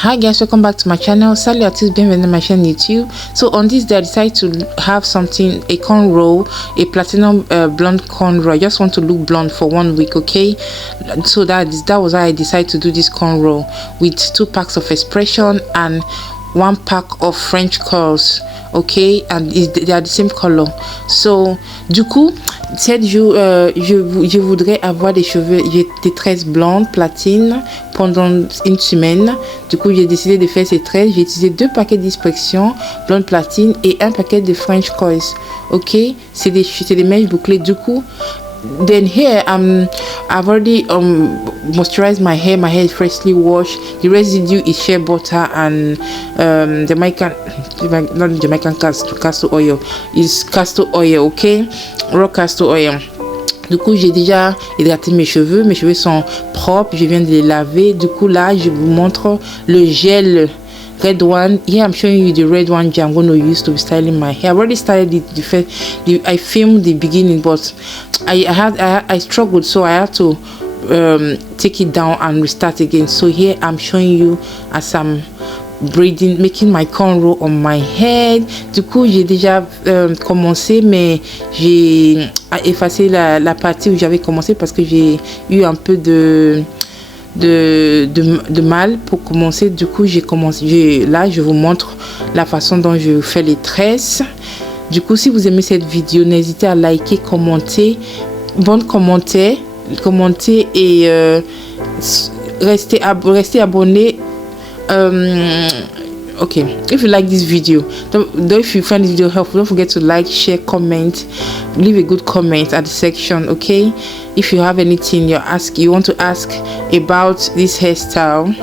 Hi guys, welcome back to my channel. Salut à tous, bienvenue dans ma chaîne YouTube. So on this day I decided to have something, a cornrow, a platinum blonde cornrow. I just want to look blonde for 1 week, okay? So that was why I decided to do this cornrow with 2 packs of expression and 1 pack of French curls, okay? And they are the same color. So du coup, cette jour, je voudrais avoir des cheveux, des tresses blondes platine pendant 1 semaine. Du coup, j'ai décidé de faire ces tresses. J'ai utilisé 2 paquets d'expression blonde platine et 1 paquet de French coils, ok? C'est des mèches bouclées. Du coup, then here I've already moisturized my hair. My hair is freshly washed. The residue is shea butter and not Jamaican castor oil, is castor oil, okay? Raw castor oil. Du coup, j'ai déjà hydraté mes cheveux sont propres, je viens de les laver. Du coup là, je vous montre le gel red one. Here I'm showing you the red one I'm going to use to be styling my hair. I've already started I filmed the beginning, but I struggled, so I had to take it down and restart again. So here I'm showing you as I'm braiding, making my cornrow on my head. Du coup, j'ai déjà commencé, mais j'ai effacé la partie où j'avais commencé parce que j'ai eu un peu de mal pour commencer. Du coup, j'ai commencé. Là, je vous montre la façon dont je fais les tresses. Du coup, si vous aimez cette vidéo, n'hésitez à liker, commenter, commenter et rester abonné. Okay, if you like this video, if you find this video helpful, don't forget to like, share, comment, leave a good comment at the section, okay? If you have anything you want to ask about this hairstyle,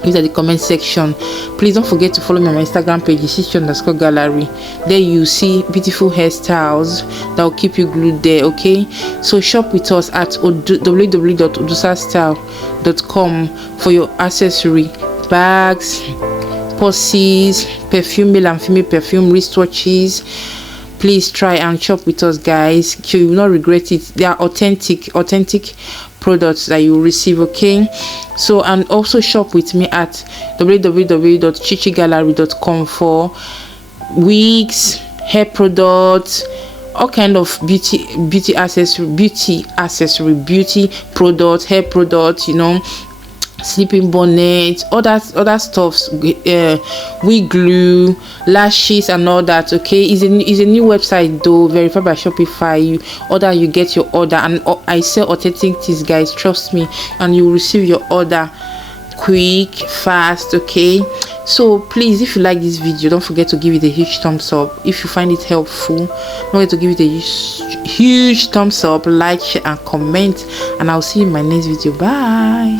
please at the comment section. Please don't forget to follow me on my Instagram page, _gallery. There you see beautiful hairstyles that will keep you glued there, okay? So shop with us at www.odusastyle.com for your accessory, bags, purses, perfume, male and female perfume, wristwatches. Please try and shop with us, guys. You will not regret it. They are authentic products that you will receive, okay? So, and also shop with me at www.chichigallery.com for wigs, hair products, all kind of beauty products, hair products, you know, sleeping bonnet, other stuffs, wig glue, lashes and all that, okay? It's a new website though, verified by Shopify. You get your order, and I sell authentic things, guys, trust me, and you will receive your order quick, fast, okay? So please, if you like this video, don't forget to give it a huge thumbs up. If you find it helpful, don't forget to give it a huge thumbs up, like, share and comment, and I'll see you in my next video. Bye.